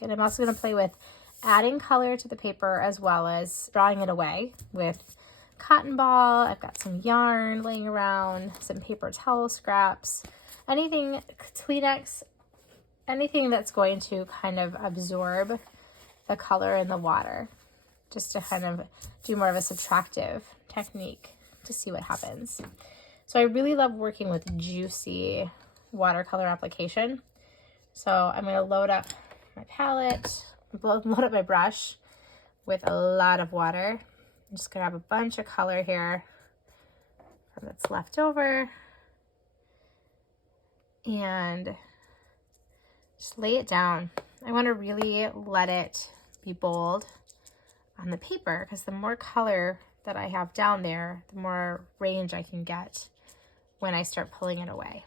And I'm also going to play with adding color to the paper as well as drawing it away with cotton ball. I've got some yarn laying around, some paper towel scraps, anything, kleenex, anything that's going to kind of absorb the color in the water, just to kind of do more of a subtractive technique to see what happens. So I really love working with juicy watercolor application. So I'm going to load up my palette, load up my brush with a lot of water. I'm just going to have a bunch of color here that's left over. And just lay it down. I want to really let it be bold on the paper, because the more color that I have down there, the more range I can get when I start pulling it away.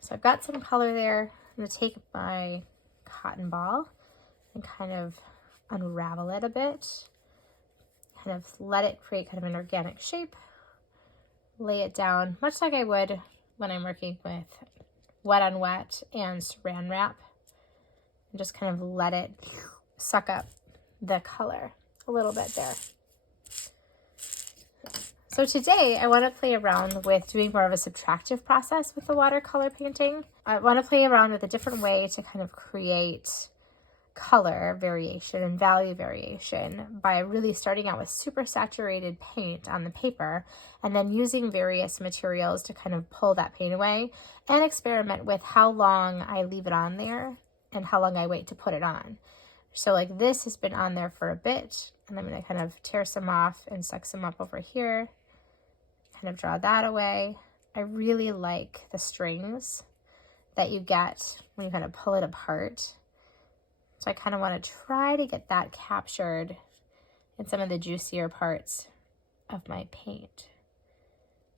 So I've got some color there. I'm going to take my cotton ball and kind of unravel it a bit, kind of let it create kind of an organic shape, lay it down much like I would when I'm working with wet on wet and saran wrap, and just kind of let it suck up the color a little bit there. So today I want to play around with doing more of a subtractive process with the watercolor painting. I want to play around with a different way to kind of create color variation and value variation by really starting out with super saturated paint on the paper and then using various materials to kind of pull that paint away, and experiment with how long I leave it on there and how long I wait to put it on. So like this has been on there for a bit, and I'm going to kind of tear some off and suck some up over here, kind of draw that away. I really like the strings that you get when you kind of pull it apart. So I kind of want to try to get that captured in some of the juicier parts of my paint.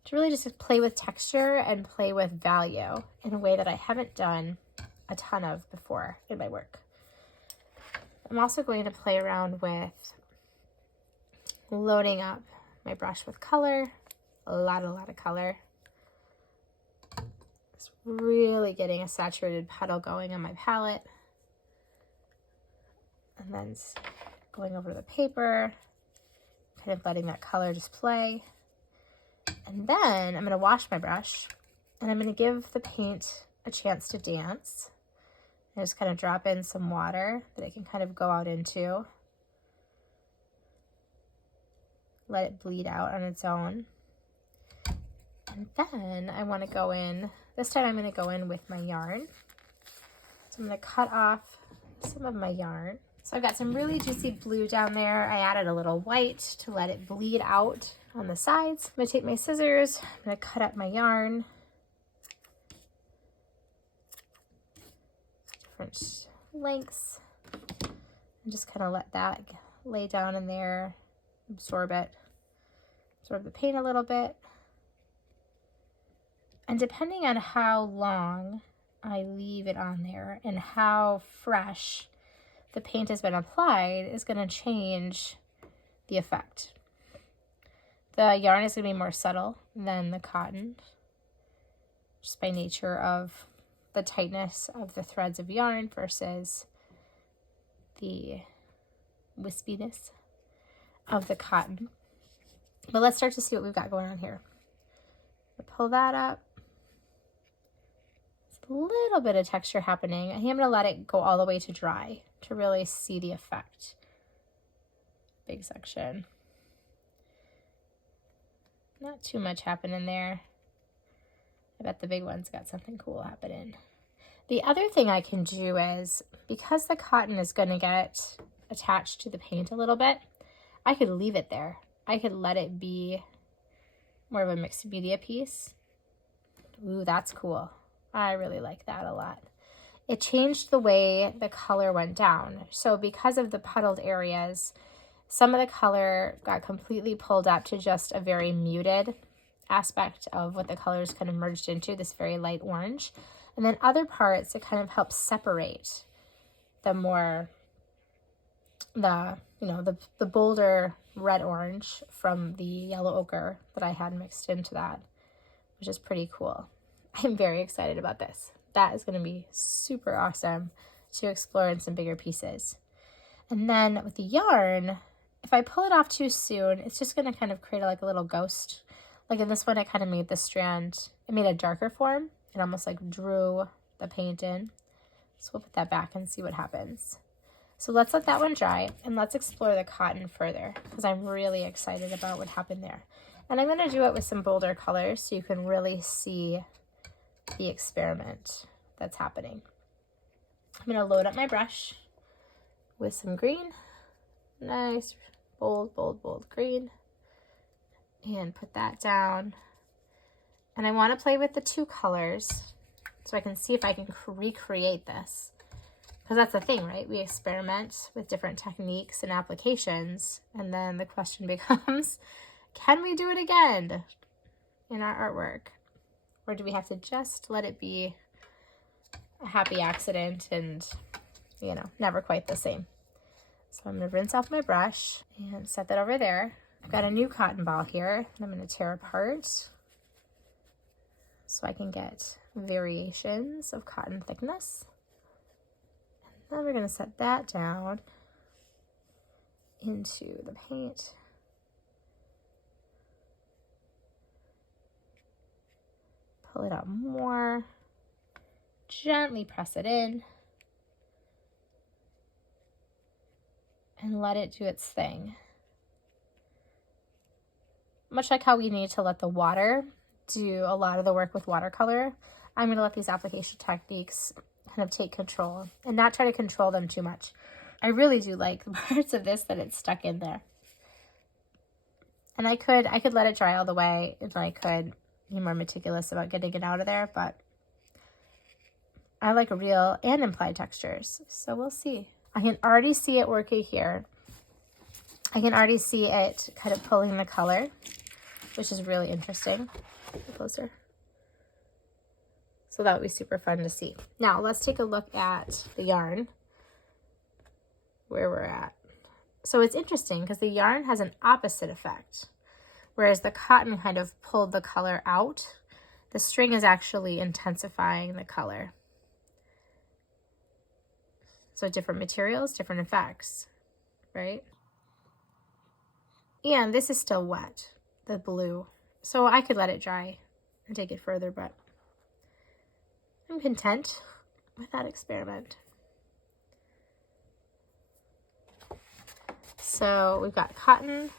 To really just play with texture and play with value in a way that I haven't done a ton of before in my work. I'm also going to play around with loading up my brush with color, a lot of color. Just really getting a saturated puddle going on my palette. And then going over the paper, kind of letting that color just play. And then I'm going to wash my brush, and I'm going to give the paint a chance to dance. And just kind of drop in some water that it can kind of go out into. Let it bleed out on its own. And then I want to go in, this time I'm going to go in with my yarn. So I'm going to cut off some of my yarn. So I've got some really juicy blue down there. I added a little white to let it bleed out on the sides. I'm going to take my scissors, I'm going to cut up my yarn. Different lengths. And just kind of let that lay down in there, absorb it, absorb the paint a little bit. And depending on how long I leave it on there and how fresh the paint has been applied is going to change the effect. The yarn is going to be more subtle than the cotton, just by nature of the tightness of the threads of yarn versus the wispiness of the cotton. But let's start to see what we've got going on here. Pull that up. A little bit of texture happening. I'm going to let it go all the way to dry to really see the effect. Big section. Not too much happening there. I bet the big one's got something cool happening. The other thing I can do is, because the cotton is going to get attached to the paint a little bit, I could leave it there. I could let it be more of a mixed media piece. Ooh, that's cool. I really like that a lot. It changed the way the color went down. So because of the puddled areas, some of the color got completely pulled up to just a very muted aspect of what the colors kind of merged into, this very light orange. And then other parts, it kind of helps separate the more, the bolder red orange from the yellow ochre that I had mixed into that, which is pretty cool. I'm very excited about this. that is going to be super awesome to explore in some bigger pieces. And then with the yarn, if I pull it off too soon, it's just going to kind of create like a little ghost. Like in this one, I kind of made the strand, it made a darker form. It almost like drew the paint in. So we'll put that back and see what happens. So let's let that one dry and let's explore the cotton further because I'm really excited about what happened there. And I'm going to do it with some bolder colors so you can really see the experiment that's happening. I'm going to load up my brush with some green. Nice, bold, bold, bold green. And put that down. And I want to play with the two colors so I can see if I can recreate this. Because that's the thing, right? We experiment with different techniques and applications. And then the question becomes, can we do it again in our artwork? Or do we have to just let it be a happy accident and, you know, never quite the same? So I'm going to rinse off my brush and set that over there. I've got a new cotton ball here that I'm going to tear apart so I can get variations of cotton thickness. And then we're going to set that down into the paint. Pull it out more. Gently press it in. And let it do its thing. Much like how we need to let the water do a lot of the work with watercolor, I'm going to let these application techniques kind of take control and not try to control them too much. I really do like the parts of this that it's stuck in there. And I could let it dry all the way, and I could be more meticulous about getting it out of there, but I like real and implied textures, so we'll see. I can already see it working here. I can already see it kind of pulling the color, which is really interesting. Closer. So that would be super fun to see. Now let's take a look at the yarn, where we're at. So it's interesting because the yarn has an opposite effect. Whereas the cotton kind of pulled the color out, the string is actually intensifying the color. So different materials, different effects, right? And this is still wet, the blue. So I could let it dry and take it further, but I'm content with that experiment. So we've got cotton,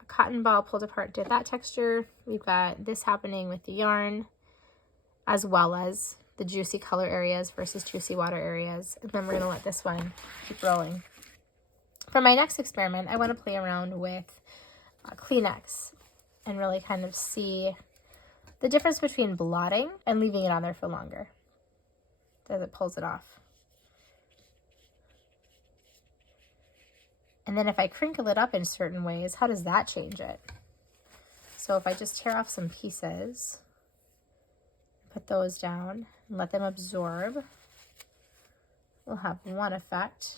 a cotton ball pulled apart did that texture. We've got this happening with the yarn, as well as the juicy color areas versus juicy water areas. And then we're gonna let this one keep rolling. For my next experiment, I want to play around with kleenex and really kind of see the difference between blotting and leaving it on there for longer as it pulls it off. And then if I crinkle it up in certain ways, how does that change it? So if I just tear off some pieces, put those down and let them absorb, we'll have one effect.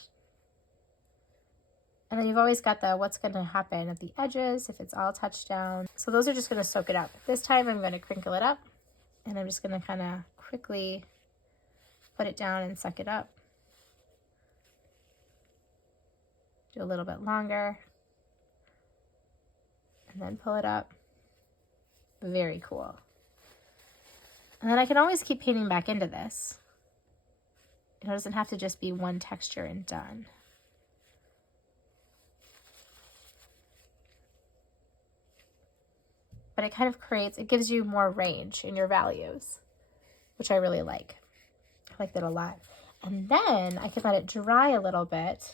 And then you've always got the what's going to happen at the edges if it's all touched down. So those are just going to soak it up. This time I'm going to crinkle it up, and I'm just going to kind of quickly put it down and suck it up. Do a little bit longer, and then pull it up. Very cool. And then I can always keep painting back into this. It doesn't have to just be one texture and done. But it kind of creates, it gives you more range in your values, which I really like. I like that a lot. And then I can let it dry a little bit.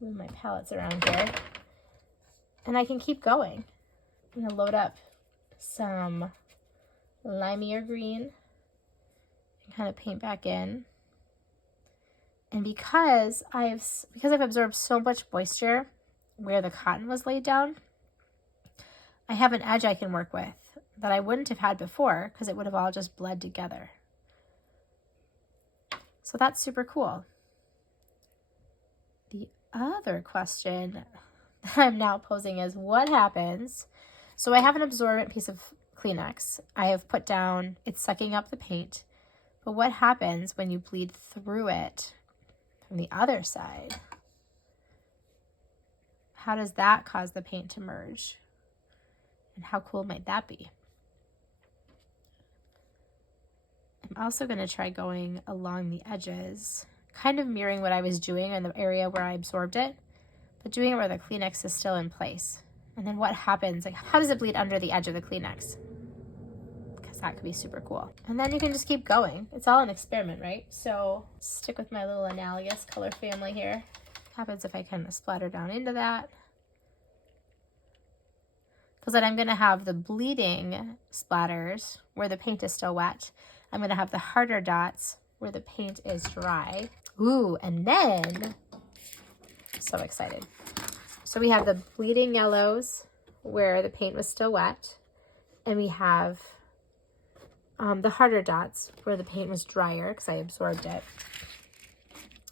Move my palettes around here. And I can keep going. I'm going to load up some limier green and kind of paint back in. And because I've absorbed so much moisture where the cotton was laid down, I have an edge I can work with that I wouldn't have had before because it would have all just bled together. So that's super cool. The other question that I'm now posing is what happens? So I have an absorbent piece of kleenex. I have put down, it's sucking up the paint. But what happens when you bleed through it from the other side? How does that cause the paint to merge? And how cool might that be? I'm also going to try going along the edges, kind of mirroring what I was doing in the area where I absorbed it, but doing it where the Kleenex is still in place. And then what happens? Like, how does it bleed under the edge of the Kleenex? Because that could be super cool. And then you can just keep going. It's all an experiment, right? So stick with my little analogous color family here. What happens if I kind of splatter down into that? Because then I'm going to have the bleeding splatters where the paint is still wet. I'm going to have the harder dots where the paint is dry. Ooh, and then, so excited. So we have the bleeding yellows where the paint was still wet. And we have the harder dots where the paint was drier because I absorbed it.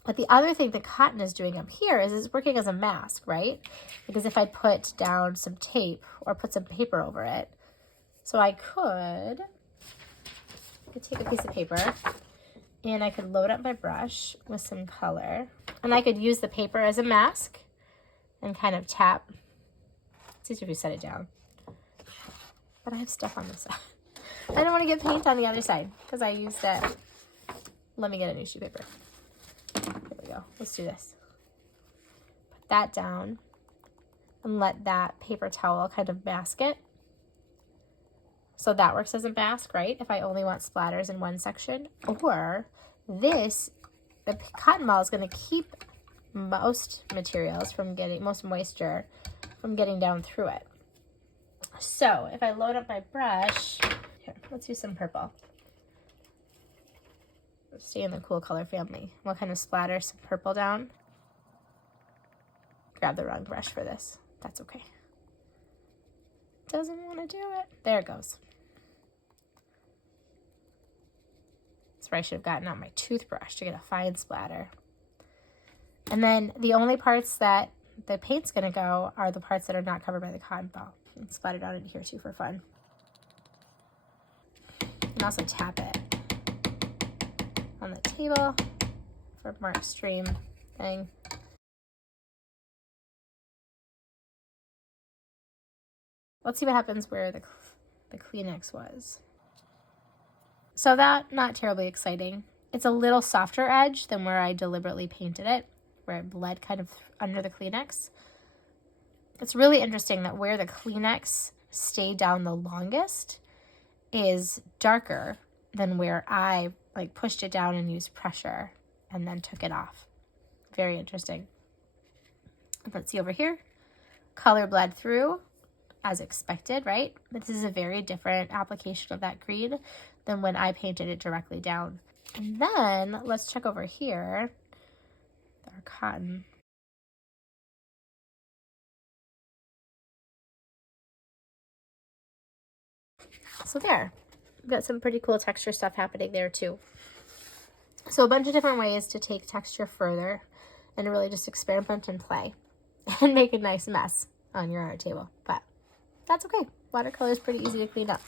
But the other thing the cotton is doing up here is it's working as a mask, right? Because if I put down some tape or put some paper over it, so I could take a piece of paper and I could load up my brush with some color and I could use the paper as a mask and kind of tap. It's easier if you set it down. But I have stuff on this side. I don't want to get paint on the other side because I used that. Let me get a new sheet paper. Here we go. Let's do this. Put that down and let that paper towel kind of mask it. So that works as a mask, right? If I only want splatters in one section. Or this, the cotton ball is going to keep most materials from getting, most moisture from getting down through it. So if I load up my brush, here, let's use some purple. Stay in the cool color family. What kind of splatter? Some purple down. Grab the wrong brush for this. That's okay. Doesn't want to do it. There it goes. That's where I should have gotten out my toothbrush to get a fine splatter. And then the only parts that the paint's going to go are the parts that are not covered by the cotton ball. And splatter down in here too for fun. And also tap it on the table for a more extreme thing. Let's see what happens where the Kleenex was. So that, not terribly exciting. It's a little softer edge than where I deliberately painted it, where it bled kind of under the Kleenex. It's really interesting that where the Kleenex stayed down the longest is darker than where I pushed it down and used pressure and then took it off. Very interesting. Let's see over here. Color bled through as expected, right? But this is a very different application of that green than when I painted it directly down. And then let's check over here. Our cotton. So there, we've got some pretty cool texture stuff happening there too. So a bunch of different ways to take texture further and really just experiment and play and make a nice mess on your art table. But that's okay. Watercolor is pretty easy to clean up.